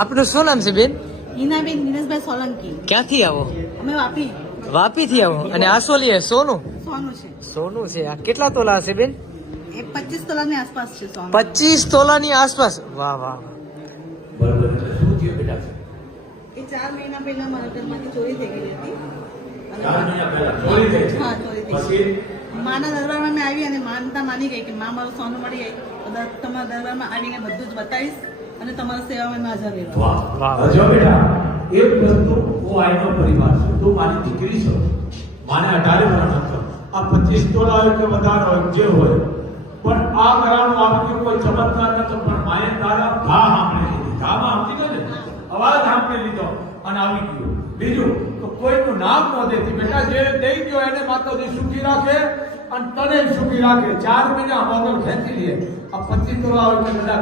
આપનું શું નામ છે બેન? હિનાબેન દિનેશભાઈ સોલંકી. ક્યાંથી આવો? અમે વાપી. વાપી થી આવો. અને આ શું લે? સોનું? સોનું છે. સોનું છે. આ કેટલા તોલા હશે બેન? એ 25 તોલાની આસપાસ છે સોનું. 25 તોલાની આસપાસ. વાહ વાહ. એ 4 મહિના પહેલા મારા ઘરમાંથી ચોરી થઈ ગઈ હતી. હા, ચોરી થઈ ગઈ. માના દરબારમાં મેં આવી અને માનતા માની ગઈ કે માં મારું સોનું મળી ગઈ તો તમારા દરબારમાં આવીને બધું જ બતાવીશ અને તમારા સેવામાં હાજર રહેવા. વાહ. જો બેટા એક વસ્તુ હું આઈનો પરિવાર છું, તું મારી દીકરી છો, માને 18 વર્ષ હતો. આ 25 તોલા હોય કે વધારે હોય જે હોય, પણ આ ઘરાનું આપ્યું કોઈ ચમત્કાર નતો, પણ માએ તારા ઘા સાંભળી લીધી. ઘામાં સમજી ગયો ને, અવાજ સાંભળી લીધો અને આવી ગયું. બીજું તો કોઈનું નામ ન દેતી બેટા, જે દઈ ગયો એને માતાજી સુખી રાખે અને તને સુખી રાખે. 4 મહિના મોગલ ખેંચી લે. આ 25 તોલા હોય કે બધા